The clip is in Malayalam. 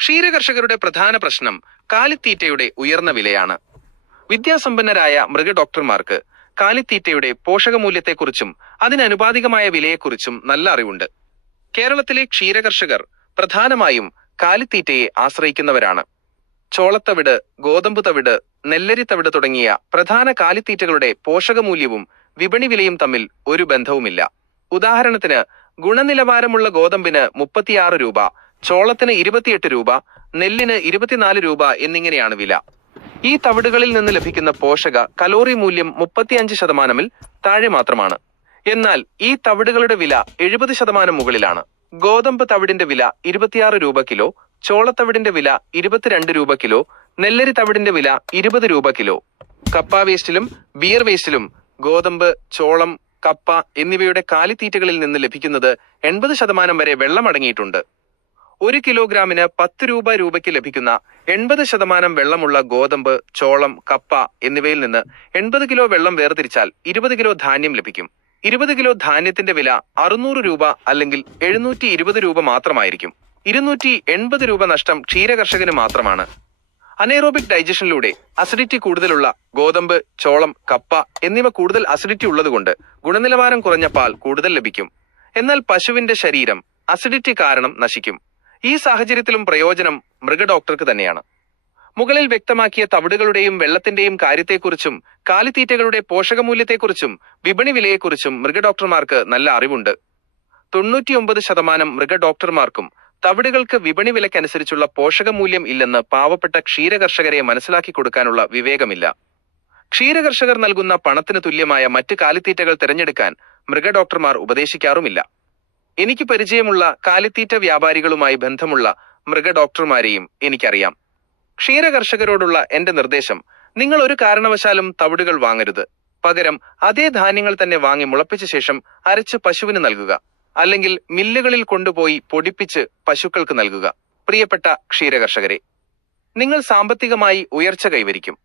ക്ഷീരകർഷകരുടെ പ്രധാന പ്രശ്നം കാലിത്തീറ്റയുടെ ഉയർന്ന വിലയാണ്. വിദ്യാസമ്പന്നരായ മൃഗഡോക്ടർമാർക്ക് കാലിത്തീറ്റയുടെ പോഷകമൂല്യത്തെക്കുറിച്ചും അതിനനുപാതികമായ വിലയെക്കുറിച്ചും നല്ല അറിവുണ്ട്. കേരളത്തിലെ ക്ഷീരകർഷകർ പ്രധാനമായും കാലിത്തീറ്റയെ ആശ്രയിക്കുന്നവരാണ്. ചോളത്തവിട് ഗോതമ്പ് തവിട് നെല്ലരി തവിട് തുടങ്ങിയ പ്രധാന കാലിത്തീറ്റകളുടെ പോഷകമൂല്യവും വിപണി വിലയും തമ്മിൽ ഒരു ബന്ധവുമില്ല. ഉദാഹരണത്തിന് ഗുണനിലവാരമുള്ള ഗോതമ്പിന് മുപ്പത്തിയാറ് രൂപ ചോളത്തിന് ഇരുപത്തിയെട്ട് രൂപ നെല്ലിന് ഇരുപത്തിനാല് രൂപ എന്നിങ്ങനെയാണ് വില. ഈ തവിടുകളിൽ നിന്ന് ലഭിക്കുന്ന പോഷക കലോറി മൂല്യം മുപ്പത്തിയഞ്ച് ശതമാനമിൽ താഴെ മാത്രമാണ്. എന്നാൽ ഈ തവിടുകളുടെ വില എഴുപത് ശതമാനം മുകളിലാണ്. ഗോതമ്പ് തവിടിന്റെ വില ഇരുപത്തിയാറ് രൂപ കിലോ ചോളത്തവിടിന്റെ വില ഇരുപത്തിരണ്ട് രൂപ കിലോ നെല്ലരി തവിടിന്റെ വില ഇരുപത് രൂപ കിലോ. കപ്പ വേസ്റ്റിലും ബിയർ വേസ്റ്റിലും ഗോതമ്പ് ചോളം കപ്പ എന്നിവയുടെ കാലിത്തീറ്റകളിൽ നിന്ന് ലഭിക്കുന്നത് എൺപത് ശതമാനം വരെ വെള്ളം അടങ്ങിയിട്ടുണ്ട്. ഒരു കിലോഗ്രാമിന് പത്ത് രൂപ രൂപയ്ക്ക് ലഭിക്കുന്ന എൺപത് ശതമാനം വെള്ളമുള്ള ഗോതമ്പ് ചോളം കപ്പ എന്നിവയിൽ നിന്ന് എൺപത് കിലോ വെള്ളം വേർതിരിച്ചാൽ ഇരുപത് കിലോ ധാന്യം ലഭിക്കും. ഇരുപത് കിലോ ധാന്യത്തിന്റെ വില അറുന്നൂറ് രൂപ അല്ലെങ്കിൽ എഴുന്നൂറ്റി ഇരുപത് രൂപ മാത്രമായിരിക്കും. ഇരുന്നൂറ്റി എൺപത് രൂപ നഷ്ടം ക്ഷീരകർഷകന് മാത്രമാണ്. അനേറോബിക് ഡൈജഷനിലൂടെ അസിഡിറ്റി കൂടുതലുള്ള ഗോതമ്പ് ചോളം കപ്പ എന്നിവ കൂടുതൽ അസിഡിറ്റി ഉള്ളതുകൊണ്ട് ഗുണനിലവാരം കുറഞ്ഞ പാൽ കൂടുതൽ ലഭിക്കും. എന്നാൽ പശുവിന്റെ ശരീരം അസിഡിറ്റി കാരണം നശിക്കും. ഈ സാഹചര്യത്തിലും പ്രയോജനം മൃഗഡോക്ടർക്ക് തന്നെയാണ്. മുകളിൽ വ്യക്തമാക്കിയ തവിടുകളുടെയും വെള്ളത്തിന്റെയും കാര്യത്തെക്കുറിച്ചും കാലിത്തീറ്റകളുടെ പോഷകമൂല്യത്തെക്കുറിച്ചും വിപണി വിലയെക്കുറിച്ചും മൃഗഡോക്ടർമാർക്ക് നല്ല അറിവുണ്ട്. തൊണ്ണൂറ്റിയൊമ്പത് ശതമാനം മൃഗഡോക്ടർമാർക്കും തവിടുകൾക്ക് വിപണി വിലക്കനുസരിച്ചുള്ള പോഷകമൂല്യം ഇല്ലെന്ന് പാവപ്പെട്ട ക്ഷീരകർഷകരെ മനസ്സിലാക്കി കൊടുക്കാനുള്ള വിവേകമില്ല. ക്ഷീരകർഷകർ നൽകുന്ന പണത്തിന് തുല്യമായ മറ്റ് കാലിത്തീറ്റകൾ തിരഞ്ഞെടുക്കാൻ മൃഗഡോക്ടർമാർ ഉപദേശിക്കാറുമില്ല. എനിക്ക് പരിചയമുള്ള കാലിത്തീറ്റ വ്യാപാരികളുമായി ബന്ധമുള്ള മൃഗ ഡോക്ടർമാരെയും എനിക്കറിയാം. ക്ഷീര കർഷകരോടുള്ള എന്റെ നിർദ്ദേശം നിങ്ങൾ ഒരു കാരണവശാലും തവിടുകൾ വാങ്ങരുത്. പകരം അതേ ധാന്യങ്ങൾ തന്നെ വാങ്ങി മുളപ്പിച്ച ശേഷം അരച്ച് പശുവിന് നൽകുക അല്ലെങ്കിൽ മില്ലുകളിൽ കൊണ്ടുപോയി പൊടിപ്പിച്ച് പശുക്കൾക്ക് നൽകുക. പ്രിയപ്പെട്ട ക്ഷീരകർഷകരെ നിങ്ങൾ സാമ്പത്തികമായി ഉയർച്ച കൈവരിക്കും.